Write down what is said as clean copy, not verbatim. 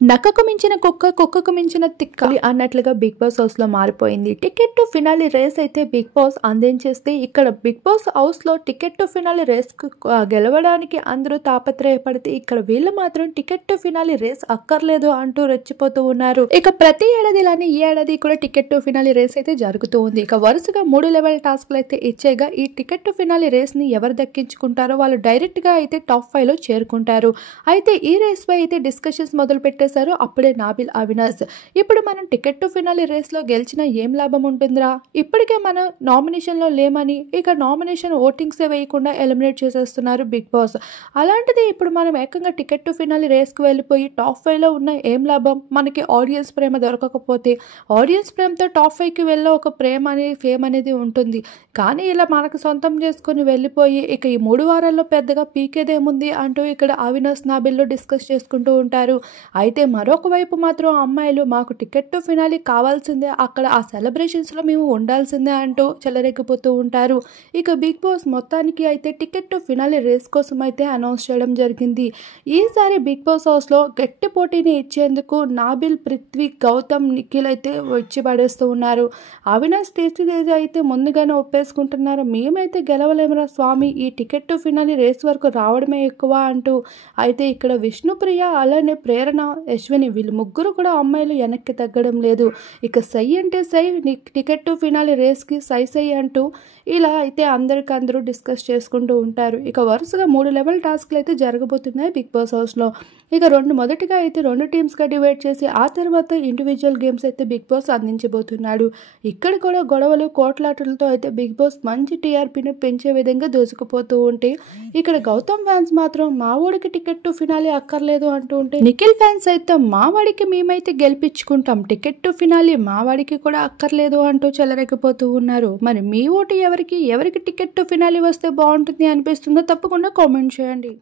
నక్కకు మించిన కుక్క కుక్కకు మించిన తిక్క అన్నట్లుగా బిగ్ బాస్ హౌస్ లో మారిపోయింది. టికెట్ టు ఫినాలి రేస్ అయితే బిగ్ బాస్ అందించేస్తే ఇక్కడ బిగ్ బాస్ హౌస్ లో టికెట్ టు ఫినాలి రేస్ గెలవడానికి అందరూ తాపత్రయపడితే ఇక్కడ వీళ్ళు మాత్రం టికెట్ టు ఫినాలి రేస్ అక్కర్లేదు అంటూ రెచ్చిపోతూ ఉన్నారు. ఇక ప్రతి ఏడాదిలానే ఈ ఏడాది కూడా టికెట్ టు ఫినాలి రేస్ అయితే జరుగుతూ ఉంది. ఇక వరుసగా 3 లెవెల్ టాస్క్లు అయితే ఇచ్చేగా ఈ టికెట్ టు ఫినాలి రేస్ ని ఎవరు దక్కించుకుంటారో వాళ్ళు డైరెక్ట్ గా అయితే టాప్ 5 లో చేరుకుంటారు. అయితే ఈ రేస్ పై అయితే డిస్కషన్స్ మొదలు పెట్టారు. అప్పుడే నాబిల్ అవినాష్ ఇప్పుడు మనం టికెట్ టు ఫినాలి రేస్ లో గెలిచిన ఏం లాభం ఉంటుందిరా, ఇప్పటికే మనం నామినేషన్ లో లేమని ఇక నామినేషన్ ఓటింగ్స్ వేయకుండా ఎలిమినేట్ చేసేస్తున్నారు బిగ్ బాస్. అలాంటిది ఇప్పుడు మనం ఏకంగా టికెట్ టు ఫినాలి రేస్ కు వెళ్ళిపోయి టాప్ 5 లో ఉన్న ఏం లాభం, మనకి ఆడియన్స్ ప్రేమ దొరకకపోతే ఆడియన్స్ ప్రేమతో టాప్ 5 కి వెళ్ళే ఒక ప్రేమ అనేది ఫేమ్ అనేది ఉంటుంది. కానీ ఇలా మనకు సొంతం చేసుకుని వెళ్ళిపోయి ఇక ఈ 3 వారాల్లో పెద్దగా పీకేదేముంది అంటూ ఇక్కడ అవినాష్ నాబిల్లో డిస్కస్ చేసుకుంటూ ఉంటారు. అయితే మరొక వైపు మాత్రం అమ్మాయిలు మాకు టికెట్ టు ఫినాలి కావాల్సిందే, అక్కడ ఆ సెలబ్రేషన్స్లో మేము ఉండాల్సిందే అంటూ చెలరెక్కిపోతూ ఉంటారు. ఇక బిగ్ బాస్ మొత్తానికి అయితే టికెట్ టు ఫినాలి రేస్ కోసం అయితే అనౌన్స్ చేయడం జరిగింది. ఈసారి బిగ్ బాస్ హౌస్లో గట్టి పోటీని ఇచ్చేందుకు నాబిల్, పృథ్వీ, గౌతమ్, నిఖిల్ అయితే వచ్చి పడేస్తూ ఉన్నారు. అవినాష్ తేజ అయితే ముందుగానే ఒప్పేసుకుంటున్నారు, మేమైతే గెలవలేమురా స్వామి, ఈ టికెట్ టు ఫినాలి రేస్ వరకు రావడమే ఎక్కువ అంటూ. అయితే ఇక్కడ విష్ణుప్రియ అలానే ప్రేరణ, యశ్విని వీళ్ళు ముగ్గురు కూడా అమ్మాయిలు వెనక్కి తగ్గడం లేదు. ఇక సై అంటే సై, టికెట్ టు ఫినాలి రేస్కి సై అంటూ ఇలా అయితే అందరికందరూ డిస్కస్ చేసుకుంటూ ఉంటారు. ఇక వరుసగా 3 లెవెల్ టాస్క్లు అయితే జరగబోతున్నాయి బిగ్ బాస్ హౌస్లో. ఇక మొదటిగా అయితే 2 టీమ్స్గా డివైడ్ చేసి ఆ తర్వాత ఇండివిజువల్ గేమ్స్ అయితే బిగ్ బాస్ అందించబోతున్నాడు. ఇక్కడ కూడా గొడవలు కోట్లాటలతో అయితే బిగ్ బాస్ మంచి టీఆర్పీని పెంచే విధంగా దూసుకుపోతూ ఉంటే ఇక్కడ గౌతమ్ ఫ్యాన్స్ మాత్రం మా ఊడికి టికెట్ టు ఫినాలి అక్కర్లేదు అంటూ ఉంటే నిఖిల్ ఫ్యాన్స్ అయితే మా వాడికి మేమైతే గెలిపించుకుంటాం, టికెట్ టు ఫినాలి మా వాడికి కూడా అక్కర్లేదు అంటూ చెలరెక్కిపోతూ ఉన్నారు. మరి మీ ఓటు ఎవరికి టికెట్ టు ఫినాలి వస్తే బాగుంటుంది అనిపిస్తుందో తప్పకుండా కామెంట్ చేయండి.